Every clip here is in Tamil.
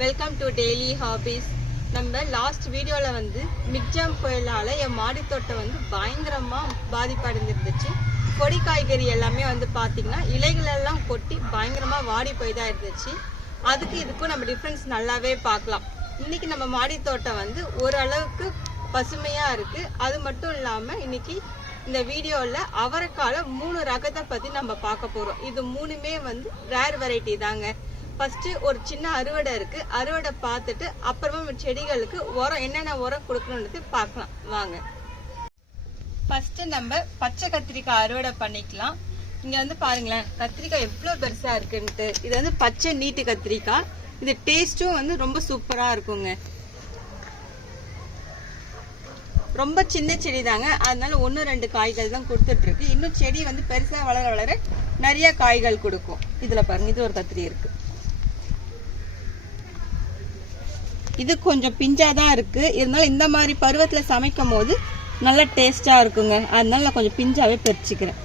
வெல்கம் டு டெய்லி ஹாபிஸ் நம்ம லாஸ்ட் வீடியோவில் வந்து மிக்ஜாம் புயலால் என் மாடித்தோட்டம் வந்து பயங்கரமாக பாதிப்படைஞ்சிருந்துச்சு. கொடி காய்கறி எல்லாமே வந்து பார்த்திங்கன்னா இலைகளெல்லாம் கொட்டி பயங்கரமாக வாடி போய் தான் இருந்துச்சு. அதுக்கு இதுக்கும் நம்ம டிஃப்ரென்ஸ் நல்லாவே பார்க்கலாம். இன்றைக்கி நம்ம மாடித்தோட்டம் வந்து ஓரளவுக்கு பசுமையாக இருக்குது அது மட்டும் இல்லாமல் இன்றைக்கி இந்த வீடியோவில் அவரைக்கால மூணு ரகத்தை பற்றி நம்ம பார்க்க போகிறோம் இது மூணுமே வந்து ரேர் வெரைட்டி தாங்க. ஃபர்ஸ்ட் ஒரு சின்ன அறுவடை இருக்கு. அறுவடை பார்த்துட்டு அப்புறமா செடிகளுக்கு உரம் என்னென்ன உரம் கொடுக்கணுன்றது பார்க்கலாம். வாங்க. ஃபர்ஸ்ட் நம்ம பச்சை கத்திரிக்காய் அறுவடை பண்ணிக்கலாம். இங்க வந்து பாருங்களேன் கத்திரிக்காய் எவ்வளோ பெருசா இருக்குன்ட்டு. இது வந்து பச்சை நீட்டு கத்திரிக்காய். இது டேஸ்ட்டும் வந்து ரொம்ப சூப்பரா இருக்குங்க. ரொம்ப சின்ன செடி தாங்க. அதனால ஒன்று ரெண்டு காய்கள் தான் கொடுத்துட்டு இருக்கு. இன்னும் செடி வந்து பெருசாக வளர வளர நிறைய காய்கள் கொடுக்கும். இதில் பாருங்க இது ஒரு கத்திரி இருக்கு. இது கொஞ்சம் பிஞ்சாக தான் இருக்குது இருந்தாலும் இந்த மாதிரி பருவத்தில் சமைக்கும் போது நல்ல டேஸ்ட்டாக இருக்குங்க. அதனால நான் கொஞ்சம் பிஞ்சாவே பறிச்சிக்கிறேன்.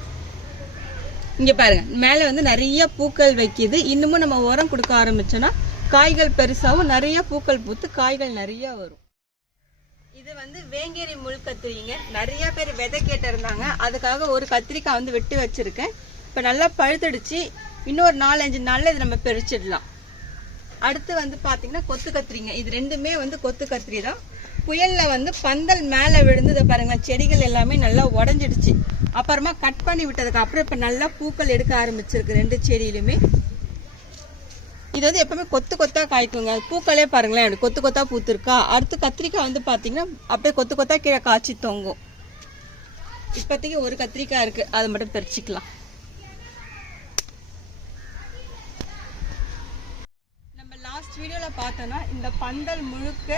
இங்கே பாருங்கள் மேலே வந்து நிறைய பூக்கள் வைக்குது. இன்னமும் நம்ம உரம் கொடுக்க ஆரம்பித்தோன்னா காய்கள் பெருசாகவும் நிறைய பூக்கள் பூத்து காய்கள் நிறையா வரும். இது வந்து வேங்கேரி முள் கத்திரிங்க. நிறைய பேர் விதை கேட்டிருந்தாங்க அதுக்காக ஒரு கத்திரிக்காய் வந்து வெட்டி வச்சுருக்கேன். இப்போ நல்லா பழுத்தடிச்சு. இன்னொரு நாலஞ்சு நாளில் இது நம்ம பறிச்சிடலாம். அடுத்து வந்து பார்த்தீங்கன்னா கொத்து கத்திரிங்க. இது ரெண்டுமே வந்து கொத்து கத்திரி தான். புயலில் வந்து பந்தல் மேலே விழுந்ததை பாருங்க. செடிகள் எல்லாமே நல்லா உடஞ்சிடுச்சு. அப்புறமா கட் பண்ணி விட்டதுக்கு அப்புறம் இப்போ நல்லா பூக்கள் எடுக்க ஆரம்பிச்சிருக்கு ரெண்டு செடியிலுமே. இது வந்து எப்பவுமே கொத்து கொத்தா காய்க்குங்க. பூக்களே பாருங்களேன் அப்படி கொத்து கொத்தா பூத்திருக்கா. அடுத்து கத்திரிக்காய் வந்து பாத்தீங்கன்னா அப்படியே கொத்து கொத்தா கீழே காய்ச்சி தொங்கும். இப்போதைக்கு ஒரு கத்திரிக்காய் இருக்கு. அதை மட்டும் பறிச்சுக்கலாம். வீடியோவில் பார்த்தோன்னா வீடியோல இந்த பந்தல் முழுக்க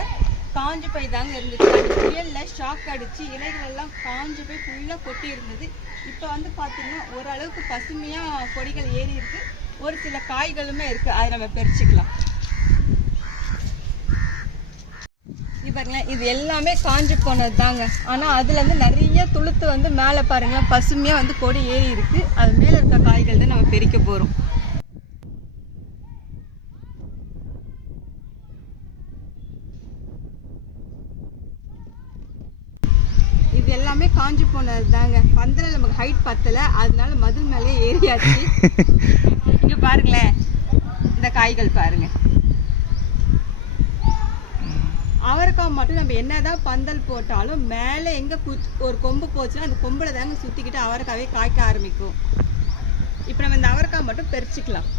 காஞ்சு போய் தாங்க இருந்துச்சு. அந்த புயல்ல ஷாக் அடிச்சு இலைகள் எல்லாம் காஞ்சு போய் ஃபுல்லா கொட்டி இருந்தது. இப்போ வந்து பாத்தீங்கன்னா ஓரளவுக்கு பசுமையா கொடிகள் ஏறி இருக்கு. ஒரு சில காய்களுமே இருக்கு. அதை நம்ம பறிச்சுக்கலாம் இது பாருங்களேன் இது எல்லாமே காஞ்சு போனது தாங்க. ஆனா அதுல இருந்து நிறைய துளுத்து வந்து மேல பாருங்களேன் பசுமையா வந்து கொடி ஏறி இருக்கு. அது மேல இருக்க காய்கள் தான் நம்ம பறிக்க போறோம். இது எல்லாமே காஞ்சு போனது தாங்க பந்தல நமக்கு ஹைட் பத்தல. அதனால மது மேலே ஏறியாச்சு. இங்க பாருங்களேன். இந்த காய்கள் பாருங்க. அவரைக்காய் மட்டும் நம்ம என்னதான் பந்தல் போட்டாலும் மேலே எங்க ஒரு கொம்பு போச்சுன்னா அந்த கொம்புல தாங்க சுத்திக்கிட்டு அவரைக்காவே காய்க்க ஆரம்பிக்கும். இப்போ நம்ம இந்த அவரைக்காய் மட்டும் பறிச்சுக்கலாம்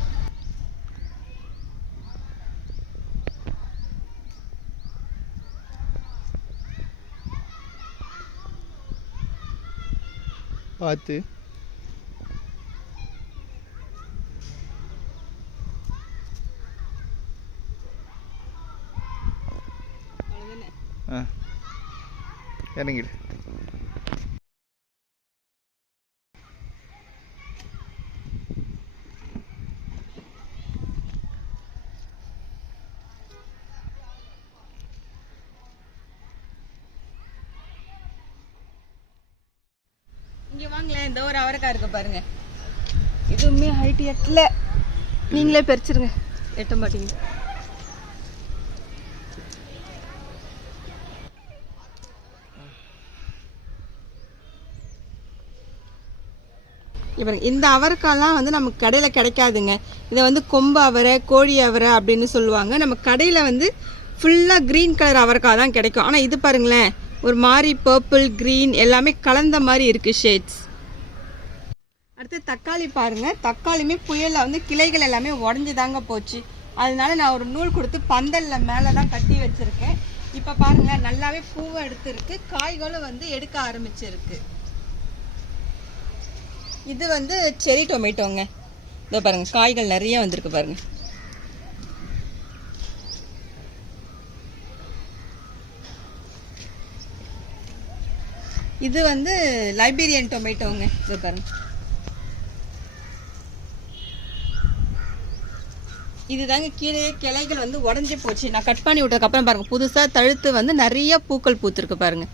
பார்த்து ஆ. இறங்கிடு இங்க வாங்களேன் இந்த ஒரு அவரைக்காய் இருக்கு பாருங்க. எதுவுமே ஹைட் எட்டல நீங்களே பறிச்சிருங்க. எட்ட மாட்டீங்க. பாருங்க இந்த அவரைக்காய்லாம் வந்து நமக்கு கடையில் கிடைக்காதுங்க. இதை வந்து கொம்பு அவரை கோழி அவரை அப்படின்னு சொல்லுவாங்க. நம்ம கடையில் வந்து ஃபுல்லாக க்ரீன் கலர் அவரைக்காய் தான் கிடைக்கும். ஆனால் இது பாருங்களேன் ஒரு மாதிரி பர்பிள் க்ரீன் எல்லாமே கலந்த மாதிரி இருக்குது ஷேட்ஸ் அடுத்து தக்காளி பாருங்க. தக்காளியுமே புயலில் வந்து கிளைகள் எல்லாமே உடஞ்சி தாங்க போச்சு. அதனால நான் ஒரு நூல் கொடுத்து பந்தல்ல மேலே தான் கட்டி வச்சிருக்கேன். இப்போ பாருங்க நல்லாவே பூவை எடுத்துருக்கு. காய்களும் வந்து எடுக்க ஆரம்பிச்சிருக்கு. இது வந்து செரி டொமேட்டோங்க. இதோ பாருங்க காய்கள் நிறைய வந்திருக்கு பாருங்க. இது வந்து லைபீரியன் டொமேட்டோங்க. இதோ பாருங்க. இதுதாங்க கீழே கிளைகள் வந்து உடஞ்சி போச்சு. நான் கட் பண்ணி விட்டதுக்கப்புறம் பாருங்கள் பாருங்க தழுத்து வந்து நிறைய பூக்கள் பூத்துருக்கு பாருங்கள்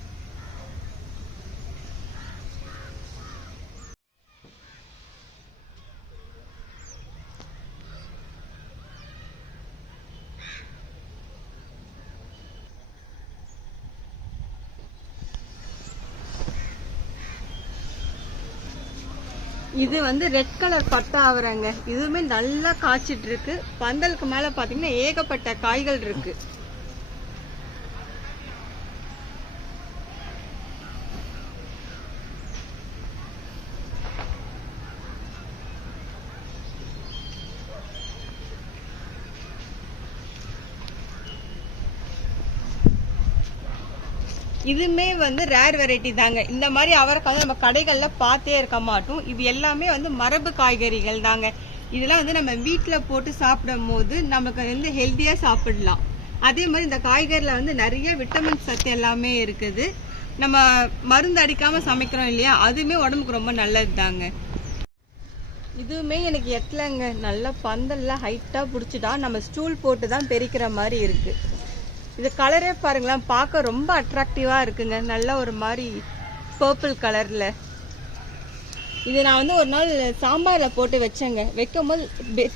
இது வந்து ரெட் கலர் பட்டா அவரங்க. இதுவுமே நல்லா காய்ச்சிட்டு இருக்கு. பந்தலுக்கு மேல பாத்தீங்கன்னா ஏகப்பட்ட காய்கள் இருக்கு. இதுமே வந்து ரேர் வெரைட்டி தாங்க. இந்த மாதிரி அவரைக்காய் வந்து நம்ம கடைகளில் பார்த்தே இருக்க மாட்டோம். இது எல்லாமே வந்து மரபு காய்கறிகள் தாங்க. இதெல்லாம் வந்து நம்ம வீட்டில் போட்டு சாப்பிடும் போது நமக்கு வந்து ஹெல்த்தியாக சாப்பிடலாம். அதே மாதிரி இந்த காய்கறியில் வந்து நிறைய விட்டமின் சத்து எல்லாமே இருக்குது. நம்ம மருந்து அடிக்காமல் சமைக்கிறோம் இல்லையா? அதுவுமே உடம்புக்கு ரொம்ப நல்லது தாங்க. இதுவுமே எனக்கு எத்தலைங்க? நல்லா பந்தல்ல ஹைட்டாக பிடிச்சிட்டா நம்ம ஸ்டூல் போட்டு தான் பெரிக்கிற மாதிரி இருக்குது இது கலரே பாருங்களேன் பார்க்க ரொம்ப அட்ராக்டிவாக இருக்குங்க. நல்ல ஒரு மாதிரி பர்பிள் கலரில் இது நான் வந்து ஒரு நாள் சாம்பாரில் போட்டு வச்சேங்க. வைக்கும் போது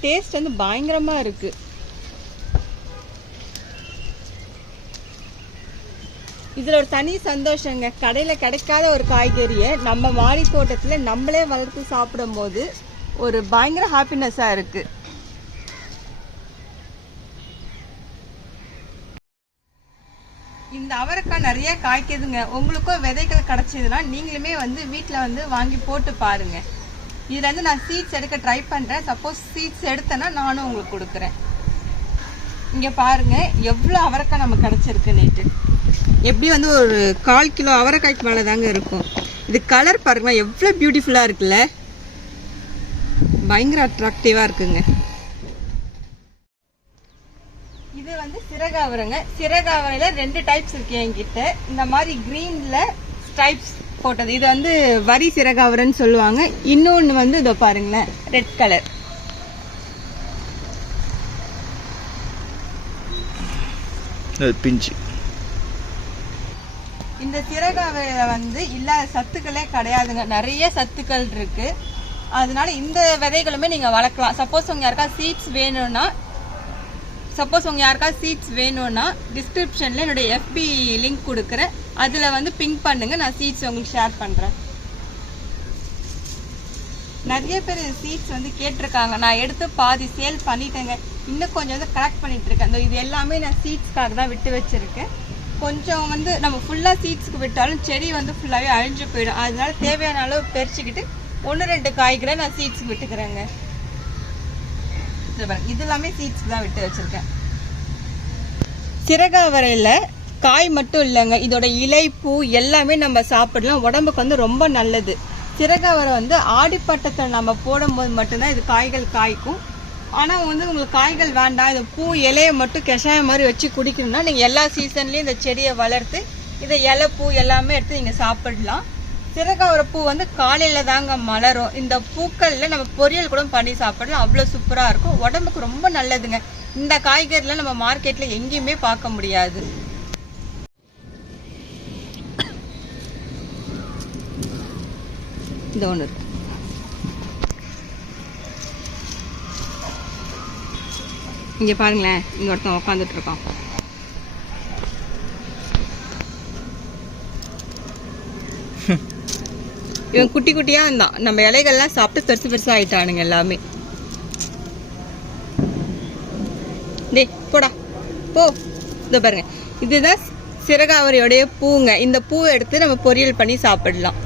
டேஸ்ட் வந்து பயங்கரமாக இருக்குது இதில் ஒரு தனி சந்தோஷங்க. கடையில் கிடைக்காத ஒரு காய்கறியை நம்ம மாடி தோட்டத்தில் நம்மளே வளர்த்து சாப்பிடும்போது ஒரு பயங்கர ஹாப்பினஸ்ஸாக இருக்குது இந்த அவரைக்காய் நிறைய காய்க்குதுங்க. உங்களுக்கும் விதைகள் கிடைச்சதுன்னா நீங்களுமே வந்து வீட்டில் வந்து வாங்கி போட்டு பாருங்க. இதுல இருந்து நான் சீட்ஸ் எடுக்க ட்ரை பண்றேன். சப்போஸ் சீட்ஸ் எடுத்தேன்னா நானும் உங்களுக்கு கொடுக்குறேன். இங்க பாருங்க எவ்வளோ அவரைக்காய் நமக்கு கிடைச்சிருக்கு நேற்று எப்படி வந்து ஒரு கால் கிலோ அவரைக்காய்க்கு மேலே தாங்க இருக்கும். இது கலர் பாருங்களேன் எவ்வளோ பியூட்டிஃபுல்லாக இருக்குல்ல. பயங்கர அட்ராக்டிவாக இருக்குங்க இது வந்து சிறகாவரைங்க. சிறகாவரையில ரெண்டு டைப்ஸ் இருக்கு என்கிட்ட. இந்த மாதிரி கிரீன்ல ஸ்ட்ரைப்ஸ் போட்டது. இது வந்து வரி சிறகாவரன்னு சொல்லுவாங்க. இன்னொன்னு வந்து இதோ பாருங்களேன். ரெட் கலர் பிஞ்சு. இந்த சிறகாவையில வந்து இல்லாத சத்துக்களே கிடையாதுங்க. நிறைய சத்துக்கள் இருக்கு. அதனால இந்த விதைகளுமே நீங்க வளர்க்கலாம். சப்போஸ் உங்க யாருக்கா சீட்ஸ் வேணும்னா சப்போஸ் உங்கள் யாருக்கா சீட்ஸ் வேணும்னா டிஸ்கிரிப்ஷனில் என்னுடைய எஃபி லிங்க் கொடுக்குறேன். அதில் வந்து பிங்க் பண்ணுங்கள் நான் சீட்ஸ் உங்களுக்கு ஷேர் பண்ணுறேன் நிறைய பேர் சீட்ஸ் வந்து கேட்டிருக்காங்க. நான் எடுத்து பாதி சேல் பண்ணிட்டேங்க. இன்னும் கொஞ்சம் வந்து கலெக்ட் பண்ணிட்டு இருக்கேன். இந்த இது எல்லாமே நான் சீட்ஸ்க்காக தான் விட்டு வச்சுருக்கேன். கொஞ்சம் வந்து நம்ம ஃபுல்லாக சீட்ஸ்க்கு விட்டாலும் செடி வந்து ஃபுல்லாகவே அழிஞ்சு போயிடும். அதனால தேவையான அளவு பறிச்சுக்கிட்டு ஒன்று ரெண்டு காய்களை நான் சீட்ஸ்க்கு விட்டுக்கிறேங்க. இது எல்லாமே சீட்ஸ்க்கு தான் விட்டு வச்சுருக்கேன். சிறகாவரையில் காய் மட்டும் இல்லைங்க. இதோட இலை பூ எல்லாமே நம்ம சாப்பிடலாம். உடம்புக்கு வந்து ரொம்ப நல்லது. சிறகாவரை வந்து ஆடிப்பட்டத்தில் நம்ம போடும்போது மட்டும்தான் இது காய்கள் காய்க்கும். ஆனால் வந்து உங்களுக்கு காய்கள் வேண்டாம். இந்த பூ இலையை மட்டும் கஷாயம் மாதிரி வச்சு குடிக்கணும்னா நீங்கள் எல்லா சீசன்லேயும் இந்த செடியை வளர்த்து இதை இலை பூ எல்லாமே எடுத்து நீங்கள் சாப்பிடலாம். சிறகாவரை பூ வந்து காலையில் தாங்க மலரும். இந்த பூக்களில் நம்ம பொரியல் கூட பண்ணி சாப்பிடலாம். அவ்வளோ சூப்பராக இருக்கும். உடம்புக்கு ரொம்ப நல்லதுங்க. இந்த காய்கறிலாம் நம்ம மார்க்கெட்டில் எங்கேயுமே பார்க்க முடியாது. இந்த ஒன்று இருக்கு. இங்கே பாருங்களேன். இங்கே ஒருத்தன் உட்காந்துட்டு இருக்கான். இவன் குட்டி குட்டியா இருந்தான் நம்ம இலைகள்லாம் சாப்பிட்டு பெருசு பெருசா ஆயிட்டானுங்க எல்லாமே. டே போடா. போ. இதோ பாருங்க. இதுதான் சிறகாவரியோடைய பூங்க. இந்த பூவை எடுத்து நம்ம பொரியல் பண்ணி சாப்பிடலாம்.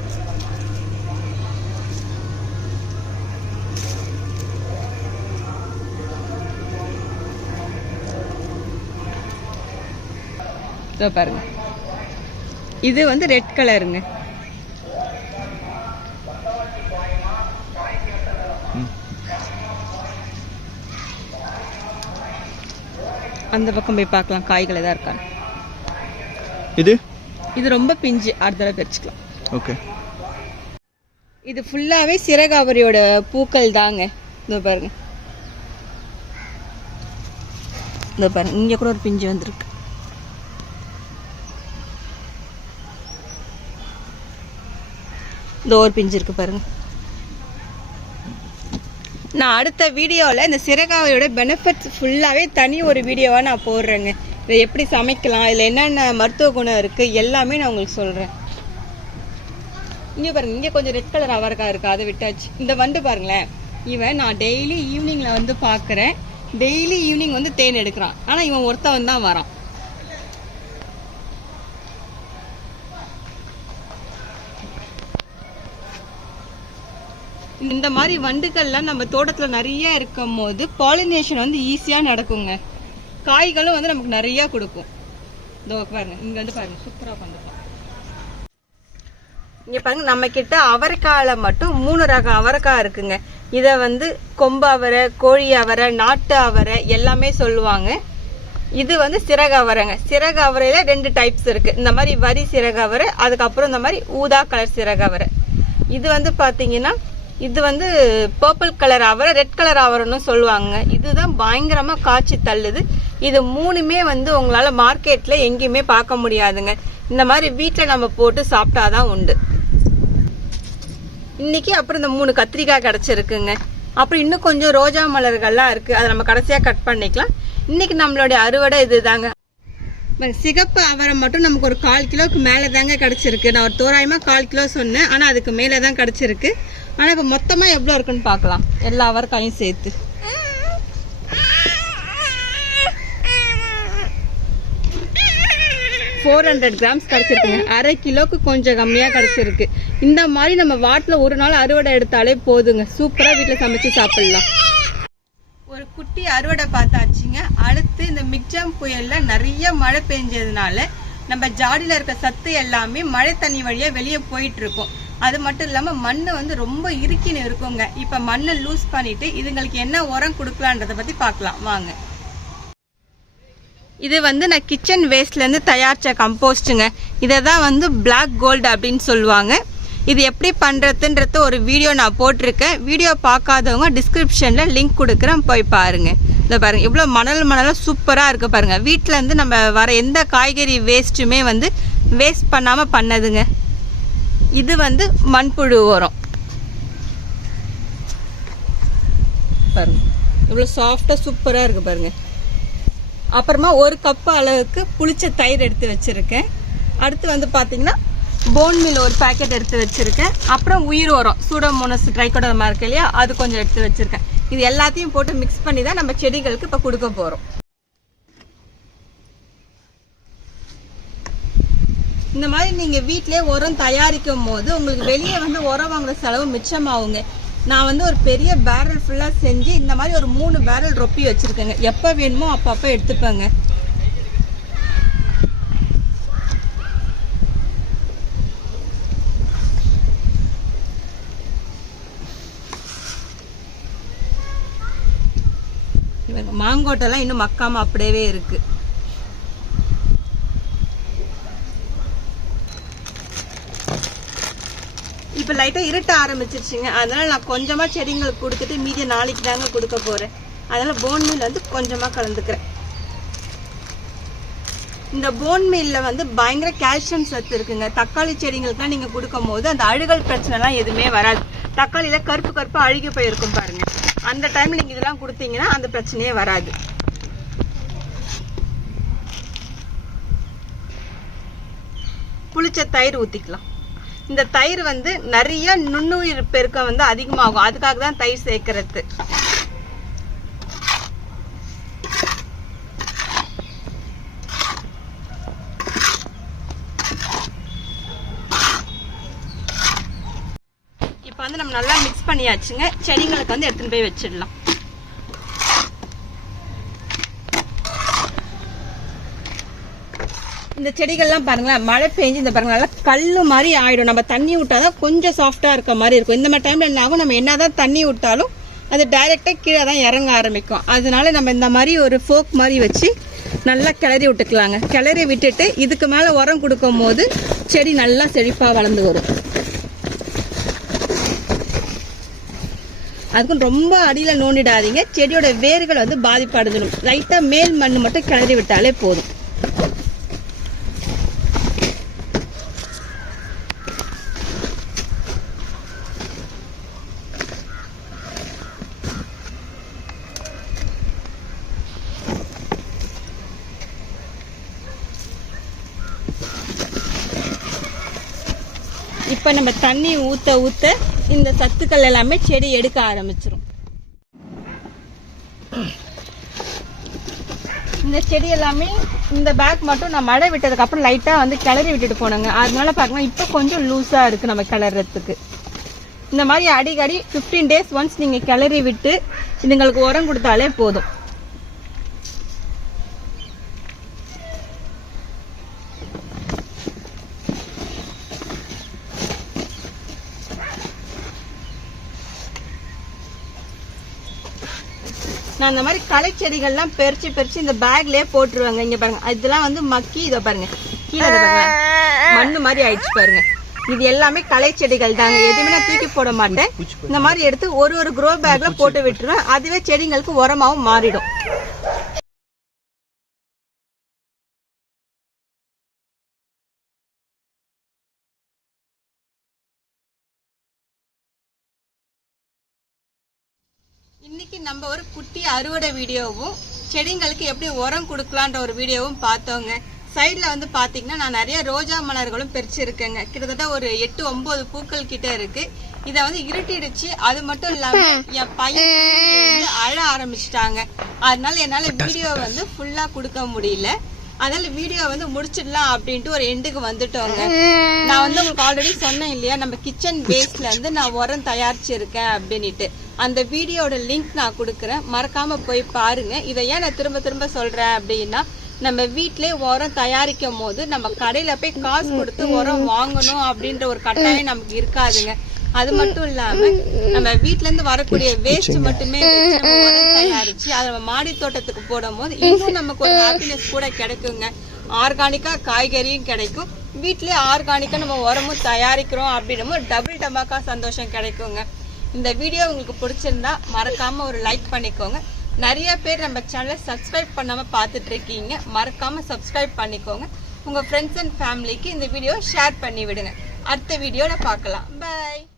இதோ பாருங்க. இது வந்து ரெட் கலருங்க. அந்த பக்கம் போய் பார்க்கலாம். காய்கள் எதா இருக்கான்னு. இது? இது ரொம்ப பிஞ்சு. அடுத்த தடவை பறிச்சுக்கலாம் ஓகே. இது ஃபுல்லாவே சிறகாவரியோட பூக்கள் தாங்க. இதோ பாருங்க. இதோ பாருங்க. இங்க கூட ஒரு பிஞ்சு வந்திருக்கு. இந்த ஒரு பிஞ்சு இருக்கு பாருங்க. நான் அடுத்த வீடியோவில் இந்த சிறகாவையோட பெனிஃபிட்ஸ் ஃபுல்லாகவே தனி ஒரு வீடியோவாக நான் போடுறேங்க. இதை எப்படி சமைக்கலாம் இதில் என்னென்ன மருத்துவ குணம் இருக்குது எல்லாமே நான் உங்களுக்கு சொல்கிறேன் இங்கே பாருங்கள் இங்கே கொஞ்சம் ரெட் கலர் அவரைக்காய் இருக்குது அதை விட்டாச்சு. இந்த வண்டு பாருங்களேன் இவன் நான் டெய்லி ஈவினிங்கில் வந்து பார்க்குறேன் டெய்லி ஈவினிங் வந்து தேன் எடுக்கிறான். ஆனால் இவன் ஒருத்தவன் தான் வரான். இந்த மாதிரி வண்டுகள்லாம் நம்ம தோட்டத்தில் நிறைய இருக்கும் போது பாலினேஷன் வந்து ஈஸியாக நடக்குங்க. காய்களும் வந்து நமக்கு நிறைய கொடுக்கும். இதோ பாருங்க இங்கே வந்து பாருங்க சூப்பராக பண்ணிருக்கோம் இங்கே பாருங்க நம்ம கிட்ட அவரைக்காயில் மட்டும் மூணு ரக அவரைக்காய் இருக்குங்க. இதை வந்து கொம்பு அவரை கோழி அவரை நாட்டு அவரை எல்லாமே சொல்லுவாங்க. இது வந்து சிறகு அவரைங்க. சிறகு அவரையில ரெண்டு டைப்ஸ் இருக்கு. இந்த மாதிரி வரி சிறகு அவரை அதுக்கப்புறம் இந்த மாதிரி ஊதா கலர் சிறகு அவரை. இது வந்து பார்த்தீங்கன்னா இது வந்து பர்பிள் கலர் அவரை ரெட் கலர் ஆவரன்னு சொல்லுவாங்க. இதுதான் பயங்கரமாக காய்ச்சி தள்ளுது. இது மூணுமே வந்து உங்களால் மார்க்கெட்டில் எங்கேயுமே பார்க்க முடியாதுங்க. இந்த மாதிரி வீட்டில் நம்ம போட்டு சாப்பிட்டாதான் உண்டு. இன்னைக்கு அப்புறம் இந்த மூணு கத்திரிக்காய் கிடச்சிருக்குங்க. அப்புறம் இன்னும் கொஞ்சம் ரோஜா மலர்கள்லாம் இருக்குது அதை நம்ம கடைசியாக கட் பண்ணிக்கலாம். இன்னைக்கு நம்மளுடைய அறுவடை இதுதாங்க. தாங்க சிகப்பு அவரை மட்டும் நமக்கு ஒரு கால் கிலோவுக்கு மேலே தாங்க கிடச்சிருக்கு. நான் ஒரு தோராயமாக கால் கிலோ சொன்னேன். ஆனால் அதுக்கு மேலே தான் கிடச்சிருக்கு. ஆனால் இப்போ மொத்தமாக எவ்வளோ இருக்குன்னு பார்க்கலாம் எல்லா அவரைக்காயும் சேர்த்து. ஃபோர் ஹண்ட்ரட் கிராம்ஸ் கிடச்சிருக்குங்க. அரை கிலோக்கு கொஞ்சம் கம்மியாக கிடச்சிருக்கு. இந்த மாதிரி நம்ம வாட்டில் ஒரு நாள் அறுவடை எடுத்தாலே போதுங்க. சூப்பராக வீட்டில் சமைச்சு சாப்பிடலாம். ஒரு குட்டி அறுவடை பார்த்தாச்சுங்க. அடுத்து இந்த மிக்ஜாம் புயலில் நிறைய மழை பெஞ்சதுனால நம்ம ஜாடியில் இருக்க சத்து எல்லாமே மழை தண்ணி வழியாக வெளியே போயிட்டுருக்கோம் அது மட்டும் இல்லாமல் மண்ணு வந்து ரொம்ப இறுக்கின்னு இருக்குங்க. இப்போ மண்ணை லூஸ் பண்ணிட்டு இதுங்களுக்கு என்ன உரம் கொடுக்கலான்றத பற்றி பார்க்கலாம். வாங்க. இது வந்து நான் கிச்சன் வேஸ்ட்லேருந்து தயாரித்த கம்போஸ்ட்டுங்க இதை தான் வந்து பிளாக் கோல்டு அப்படின்னு சொல்லுவாங்க. இது எப்படி பண்ணுறதுன்றது ஒரு வீடியோ நான் போட்டிருக்கேன். வீடியோ பார்க்காதவங்க டிஸ்கிரிப்ஷனில் லிங்க் கொடுக்குறேன். போய் பாருங்கள் இந்த பாருங்கள் இவ்வளோ மணல் மணலாக சூப்பராக இருக்குது பாருங்கள் வீட்டில் இருந்து நம்ம வர எந்த காய்கறி வேஸ்ட்டுமே வந்து வேஸ்ட் பண்ணாமல் பண்ணதுங்க. இது வந்து மண்புழு உரம். பாருங்க. இவ்வளோ சாஃப்டாக சூப்பராக இருக்குது பாருங்க. அப்புறமா ஒரு கப் அளவுக்கு புளிச்ச தயிர் எடுத்து வச்சுருக்கேன். அடுத்து வந்து பார்த்தீங்கன்னா போன் மில் ஒரு பாக்கெட் எடுத்து வச்சுருக்கேன். அப்புறம் உயிர் உரம் சூடோமோனஸ் ட்ரைகோடர்மா இருக்கு இல்லையா? அது கொஞ்சம் எடுத்து வச்சுருக்கேன். இது எல்லாத்தையும் போட்டு மிக்ஸ் பண்ணி தான் நம்ம செடிகளுக்கு இப்போ கொடுக்க போகிறோம் இந்த மாதிரி நீங்கள் வீட்டிலே உரம் தயாரிக்கும் போது உங்களுக்கு வெளியே வந்து உரம் வாங்குற செலவு மிச்சமாகுங்க. நான் வந்து ஒரு பெரிய பேரல் ஃபுல்லாக செஞ்சு இந்த மாதிரி ஒரு மூணு பேரல் ரொப்பி வச்சுருக்கேங்க. எப்போ வேணுமோ அப்பப்போ எடுத்துப்பேங்க. மாங்கோட்டெல்லாம் இன்னும் மக்காமல் அப்படியே இருக்குது லைட்டாக இருட்ட ஆரம்பிச்சிருச்சுங்க. அதனால் நான் கொஞ்சமாக செடிங்களுக்கு கொடுத்துட்டு மீதி நாளைக்கு தாங்க கொடுக்க போகிறேன் அதனால் போன் மீல் வந்து கொஞ்சமாக கலந்துக்கிறேன். இந்த போன் மீல்ல வந்து பயங்கர கால்சியம் சத்து இருக்குங்க. தக்காளி செடிங்களுக்குலாம் நீங்கள் கொடுக்கும் போது அந்த அழுகல் பிரச்சனைலாம் எதுவுமே வராது. தக்காளியில் கருப்பு கருப்பு அழுகி போயிருக்கும் பாருங்கள் அந்த டைமில் நீங்கள் இதெல்லாம் கொடுத்தீங்கன்னா அந்த பிரச்சனையே வராது. புளிச்ச தயிர் ஊற்றிக்கலாம் இந்த தயிர் வந்து நிறைய நுண்ணுயிர் பெருக்கம் வந்து அதிகமாகும். அதுக்காக தான் தயிர் சேர்க்கறது. இப்போ வந்து நம்ம நல்லா மிக்ஸ் பண்ணியாச்சுங்க. செடிங்களுக்கு வந்து எடுத்துன்னு போய் வச்சிடலாம். இந்த செடிகள்லாம் பாருங்களேன் மழை பெஞ்சு இந்த பாருங்க நல்லா கல் மாதிரி ஆயிடும். நம்ம தண்ணி விட்டாதான் கொஞ்சம் சாஃப்டாக இருக்க மாதிரி இருக்கும். இந்த மாதிரி டைமில் என்ன ஆகும்? நம்ம என்னதான் தண்ணி விட்டாலும் அது டைரெக்டாக கீழே தான் இறங்க ஆரம்பிக்கும். அதனால நம்ம இந்த மாதிரி ஒரு ஃபோக் மாதிரி வச்சு நல்லா கிளறி விட்டுக்கலாங்க. கிளறி விட்டுட்டு இதுக்கு மேலே உரம் கொடுக்கும் போது செடி நல்லா செழிப்பாக வளர்ந்து வரும். அதுக்கும் ரொம்ப அடியில் நோண்டிடாதீங்க. செடியோட வேர்கள் வந்து பாதிப்படைஞ்சிடும். லைட்டாக மேல் மண் மட்டும் கிளறி விட்டாலே போதும். இப்போ நம்ம தண்ணி ஊற்ற ஊற்ற இந்த சத்துக்கள் எல்லாமே செடி எடுக்க ஆரம்பிச்சிடும் இந்த செடி எல்லாமே இந்த பேக் மட்டும் நான் மழை விட்டதுக்கு அப்புறம் வந்து கிளறி விட்டுட்டு போனேங்க. அதனால பார்க்கலாம் இப்போ கொஞ்சம் லூஸாக இருக்குது நம்ம கிளறதுக்கு இந்த மாதிரி அடிக்கடி 15 டேஸ் ஒன்ஸ் நீங்கள் கிளறி விட்டு இதுங்களுக்கு உரம் கொடுத்தாலே போதும். நான் இந்த மாதிரி களை செடிகள்லாம் பெருச்சு பெருச்சு இந்த பேக்லயே போட்டுருவாங்க. இங்க பாருங்க. இதெல்லாம் வந்து மக்கி இதை பாருங்க. கீழே மண்ணு மாதிரி ஆயிடுச்சு பாருங்க. இது எல்லாமே களை செடிகள் தாங்க. எதுவுமே நான் தூக்கி போட மாட்டேன். இந்த மாதிரி எடுத்து ஒரு ஒரு க்ரோ பேக்ல போட்டு விட்டுருவேன். அதுவே செடிங்களுக்கு உரமாவும் மாறிடும். நம்ம ஒரு குட்டி அறுவடை வீடியோவும் செடிங்களுக்கு எப்படி உரம் கொடுக்கலான்ற ஒரு வீடியோவும் பார்த்தோங்க. சைடில் வந்து பார்த்தீங்கன்னா நான் நிறைய ரோஜா மலர்களும் பறிச்சிருக்கேங்க. கிட்டத்தட்ட ஒரு எட்டு ஒன்பது பூக்கள் கிட்ட இருக்கு. இதை வந்து இருட்டிடுச்சு. அது மட்டும் இல்லாம என் பையன் வந்து அழ ஆரம்பிச்சிட்டாங்க. அதனால என்னால வீடியோ வந்து ஃபுல்லா கொடுக்க முடியல. அதனால வீடியோ வந்து முடிச்சிடலாம் அப்படின்ட்டு ஒரு எண்டுக்கு வந்துட்டோங்க. நான் வந்து உங்களுக்கு ஆல்ரெடி சொன்னேன் இல்லையா நம்ம கிச்சன் வேஸ்ட்ல இருந்து நான் உரம் தயாரிச்சிருக்கேன் அப்படின்ட்டு அந்த வீடியோட லிங்க் நான் கொடுக்குறேன். மறக்காம போய் பாருங்க. இதை ஏன் நான் திரும்ப திரும்ப சொல்றேன் அப்படின்னா நம்ம வீட்டிலே உரம் தயாரிக்கும் போது நம்ம கடையில போய் காசு கொடுத்து உரம் வாங்கணும் அப்படின்ற ஒரு கட்டாயம் நமக்கு இருக்காதுங்க. அது மட்டும் இல்லாம நம்ம வீட்ல இருந்து வரக்கூடிய வேஸ்ட் மட்டுமே உரம் தயாரிச்சு அதை நம்ம மாடி தோட்டத்துக்கு போடும்போது இன்னும் நமக்கு ஒரு ஹாப்பினஸ் கூட கிடைக்குங்க. ஆர்கானிக்கா காய்கறியும் கிடைக்கும். வீட்லயே ஆர்கானிக்கா நம்ம உரமும் தயாரிக்கிறோம் அப்படின்னும் டபுள் டமாக்கா சந்தோஷம் கிடைக்குங்க. இந்த வீடியோ உங்களுக்கு பிடிச்சிருந்தா மறக்காம ஒரு லைக் பண்ணிக்கோங்க. நிறைய பேர் நம்ம சேனலை சப்ஸ்கிரைப் பண்ணாமல் பார்த்துட்டு இருக்கீங்க மறக்காம சப்ஸ்கிரைப் பண்ணிக்கோங்க. உங்கள் ஃப்ரெண்ட்ஸ் அண்ட் ஃபேமிலிக்கு இந்த வீடியோ ஷேர் பண்ணி விடுங்க அடுத்த வீடியோவில் பார்க்கலாம். பை